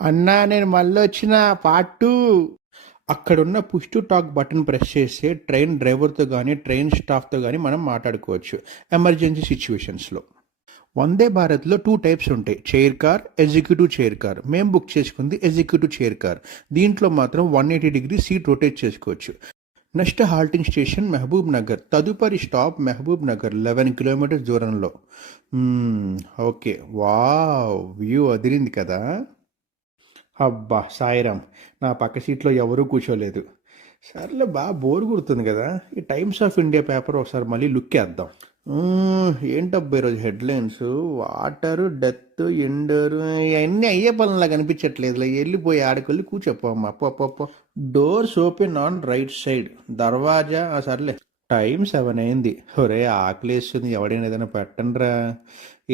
అన్నా నేను మళ్ళీ వచ్చిన పార్ట్ 2. అక్కడున్న push to talk button press చేస్తే ట్రైన్ డ్రైవర్తో కానీ ట్రైన్ స్టాఫ్తో కానీ మనం మాట్లాడుకోవచ్చు ఎమర్జెన్సీ సిచ్యువేషన్స్లో. వందే భారత్లో 2 టైప్స్ ఉంటాయి, chair car, executive chair car. మేము బుక్ చేసుకుంది ఎగ్జిక్యూటివ్ చైర్ కార్. దీంట్లో మాత్రం 180 డిగ్రీ సీట్ రొటేట్ చేసుకోవచ్చు. Next halting station Mahbubnagar, తదుపరి స్టాప్ మహబూబ్ నగర్ 11 కిలోమీటర్స్ దూరంలో. ఓకే, వావ్, వ్యూ అదిరింది కదా. అబ్బా సాయిరామ్, నా పక్క సీట్లో ఎవరూ కూర్చోలేదు. సర్లే, బాగా బోర్ కొడుతుంది కదా. ఈ టైమ్స్ ఆఫ్ ఇండియా పేపర్ ఒకసారి మళ్ళీ లుక్ వేద్దాం. ఏంటబ్బా ఈరోజు హెడ్లైన్స్, వాటర్ డెత్ ఎండరు ఇవన్నీ అయ్యే పనులా కనిపించట్లేదు. వెళ్ళిపోయి ఆడకెళ్ళి కూర్చోప్పమ్మా. అప్ప doors open on right side, దర్వాజా సర్లే. టైం 7 అయింది. ఒరే ఆకలేస్తుంది, ఎవడైనా ఏదైనా పెట్టండిరా.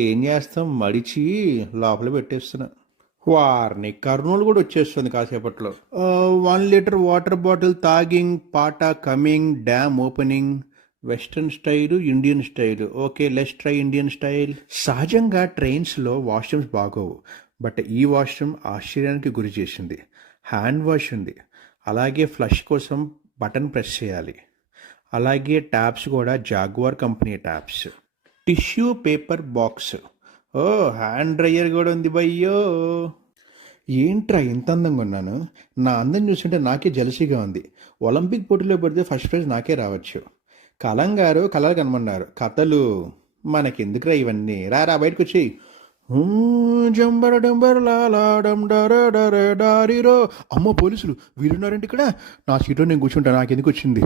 ఏం చేస్తాం, మడిచి లోపల పెట్టేస్తున్నా. వారిని కర్నూలు కూడా వచ్చేస్తుంది కాసేపట్లో. 1 లీటర్ వాటర్ బాటిల్ తాగింగ్, పాట coming, dam opening. Western style, Indian style. Okay, let's try Indian style. సహజంగా ట్రైన్స్లో వాష్రూమ్స్ బాగోవు, బట్ ఈ వాష్రూమ్ ఆశ్చర్యానికి గురి చేసింది. హ్యాండ్ వాష్ ఉంది, అలాగే ఫ్లష్ కోసం బటన్ ప్రెస్ చేయాలి. అలాగే ట్యాప్స్ కూడా Jaguar company taps. Tissue paper box. ఓ, హ్యాండ్ డ్రయర్ కూడా ఉంది భయ్యో. ఏంట్రా ఇంత అందంగా ఉన్నాను? నా అందం చూస్తుంటే నాకే జలసీగా ఉంది. ఒలింపిక్ పోటీలో పెడితే ఫస్ట్ ప్రైజ్ నాకే రావచ్చు. కలం గారు కలలు కనమన్నారు, కథలు మనకెందుకురా ఇవన్నీ. రారా బయటకు వచ్చి. జంబర డంబర లాలాడం డర డర డారిరో. అమ్మో పోలీసులు, వీళ్ళున్నారంటే ఇక్కడ. నా సీట్లో నేను కూర్చుంటా, నాకెందుకు వచ్చింది?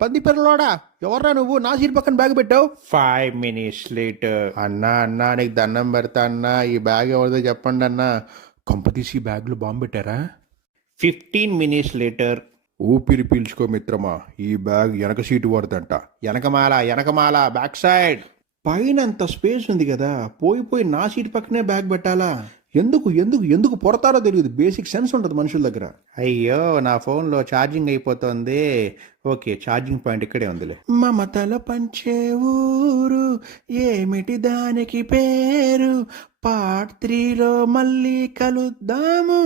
పంది పెరలోడా, ఎవర్రా నువ్వు? నా సీట్ పక్కన బ్యాగ్ పెట్టావు. 5 minutes లేటర్. అన్నా నీకు దండం పెడతా అన్నా, ఈ బ్యాగ్ ఎవరిదో చెప్పండి అన్నా. కొంపతీసి ఈ బ్యాగ్లో బాంబు పెట్టారా? 15 minutes లేటర్. ఊపిరి పీల్చుకో మిత్రమా, ఈ బ్యాగ్ వెనక సీటు పడుతుంట. వెనకమాల బ్యాక్ సైడ్. పైన అంత స్పేస్ ఉంది కదా, పోయి నా సీట్ పక్కనే బ్యాగ్ పెట్టాలా? ఎందుకు ఎందుకు ఎందుకు పొడతారో తెలియదు. బేసిక్ సెన్స్ ఉంటుంది మనుషుల దగ్గర. అయ్యో, నా ఫోన్లో ఛార్జింగ్ అయిపోతుంది. ఓకే, ఛార్జింగ్ పాయింట్ ఇక్కడే ఉందిలే. మమతల పంచే ఊరు, ఏమిటి దానికి పేరు? పార్ట్ 3లో మళ్ళీ కలుద్దాము.